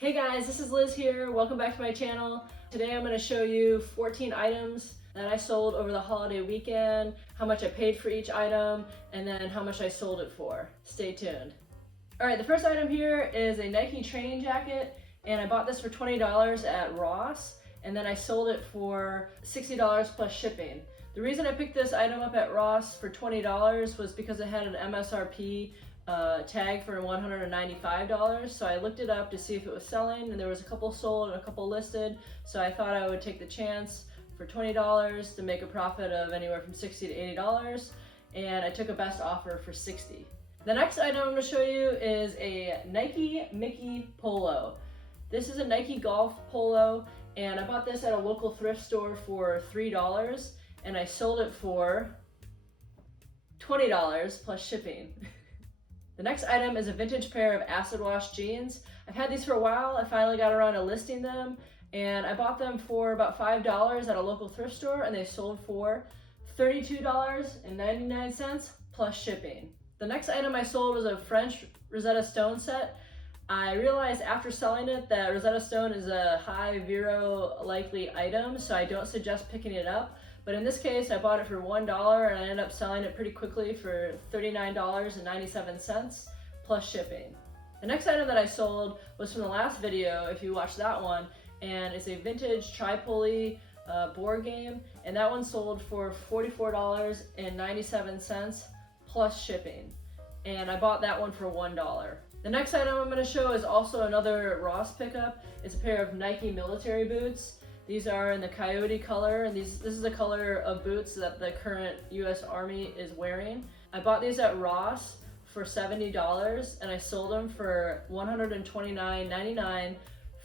Hey guys, this is Liz here. Welcome back to my channel. Today I'm going to show you 14 items that I sold over the holiday weekend, how much I paid for each item, and then how much I sold it for. Stay tuned. Alright, the first item here is a Nike training jacket, and I bought this for $20 at Ross, and then I sold it for $60 plus shipping. The reason I picked this item up at Ross for $20 was because it had an MSRP tag for $195, so I looked it up to see if it was selling, and there was a couple sold and a couple listed, so I thought I would take the chance for $20 to make a profit of anywhere from $60 to $80, and I took a best offer for $60. The next item I'm going to show you is a Nike Mickey polo. This is a Nike golf polo, and I bought this at a local thrift store for $3, and I sold it for $20 plus shipping. The next item is a vintage pair of acid wash jeans. I've had these for a while. I finally got around to listing them, and I bought them for about $5 at a local thrift store, and they sold for $32.99 plus shipping. The next item I sold was a French Rosetta Stone set. I realized after selling it that Rosetta Stone is a high Vero likely item, so I don't suggest picking it up. But in this case, I bought it for $1 and I ended up selling it pretty quickly for $39.97 plus shipping. The next item that I sold was from the last video, if you watched that one, and it's a vintage tri-pulley board game, and that one sold for $44.97 plus shipping. And I bought that one for $1. The next item I'm going to show is also another Ross pickup. It's a pair of Nike military boots. These are in the coyote color, and this is the color of boots that the current US Army is wearing. I bought these at Ross for $70, and I sold them for $129.99,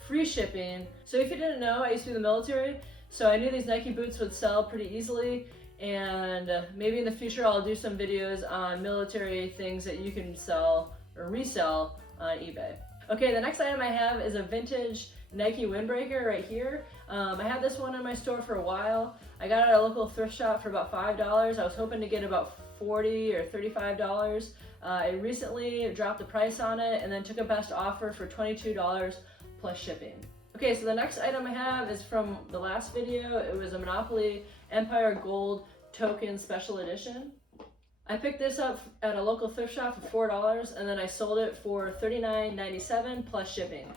free shipping. So if you didn't know, I used to be in the military, so I knew these Nike boots would sell pretty easily, and maybe in the future I'll do some videos on military things that you can sell or resell on eBay. Okay, the next item I have is a vintage Nike windbreaker right here. I had this one in my store for a while. I got it at a local thrift shop for about $5. I was hoping to get about $40 or $35. I recently dropped the price on it and then took a best offer for $22 plus shipping. Okay, so the next item I have is from the last video. It was a Monopoly Empire Gold Token Special Edition. I picked this up at a local thrift shop for $4, and then I sold it for $39.97 plus shipping.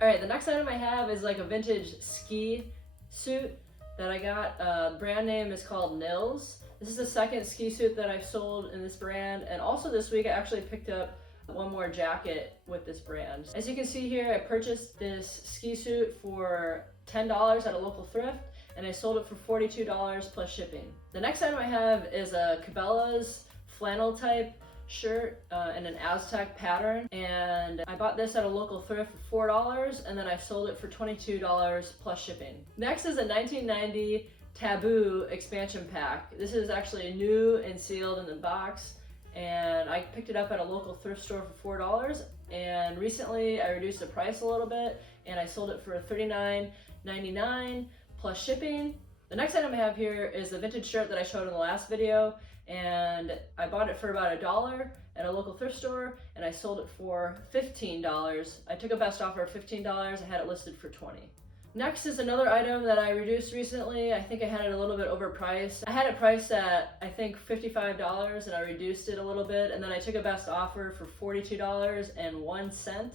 Alright, the next item I have is like a vintage ski suit that I got. The brand name is called Nils. This is the second ski suit that I've sold in this brand, and also this week I actually picked up one more jacket with this brand. As you can see here, I purchased this ski suit for $10 at a local thrift, and I sold it for $42 plus shipping. The next item I have is a Cabela's flannel type shirt in an Aztec pattern, and I bought this at a local thrift for $4, and then I sold it for $22 plus shipping. Next is a 1990 Taboo expansion pack. This is actually new and sealed in the box, and I picked it up at a local thrift store for $4, and recently I reduced the price a little bit and I sold it for $39.99 plus shipping. The next item I have here is the vintage shirt that I showed in the last video, and I bought it for about $1 at a local thrift store, and I sold it for $15. I took a best offer of $15. I had it listed for $20. Next is another item that I reduced recently. I think I had it a little bit overpriced. I had it priced at, I think, $55, and I reduced it a little bit, and then I took a best offer for $42.01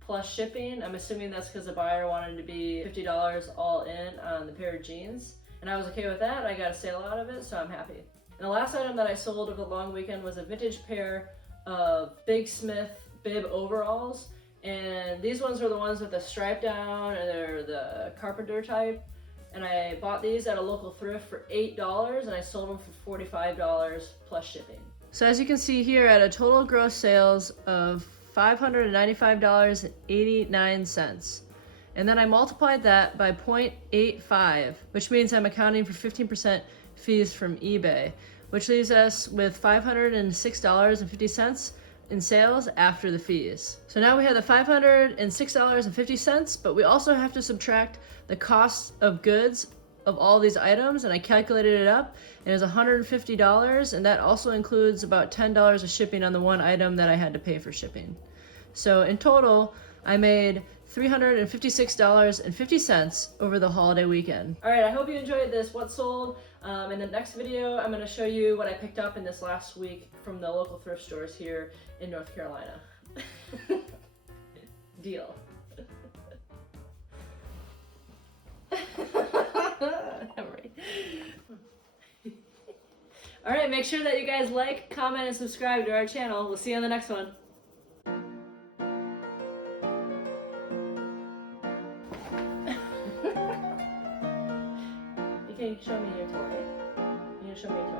plus shipping. I'm assuming that's because the buyer wanted to be $50 all in on the pair of jeans, and I was okay with that. I got a sale out of it, so I'm happy. And the last item that I sold over the long weekend was a vintage pair of Big Smith bib overalls. And these ones are the ones with the stripe down, and they're the carpenter type. And I bought these at a local thrift for $8, and I sold them for $45 plus shipping. So as you can see here, at a total gross sales of $595.89. And then I multiplied that by 0.85, which means I'm accounting for 15% fees from eBay, which leaves us with $506.50 in sales after the fees. So now we have the $506.50, but we also have to subtract the cost of goods of all these items, and I calculated it up, and it was $150, and that also includes about $10 of shipping on the one item that I had to pay for shipping. So in total, I made $356.50 over the holiday weekend. All right, I hope you enjoyed this What Sold. In the next video, I'm going to show you what I picked up in this last week from the local thrift stores here in North Carolina. Deal. All right, make sure that you guys like, comment, and subscribe to our channel. We'll see you on the next one. You can show me your toy. You can show me your toy.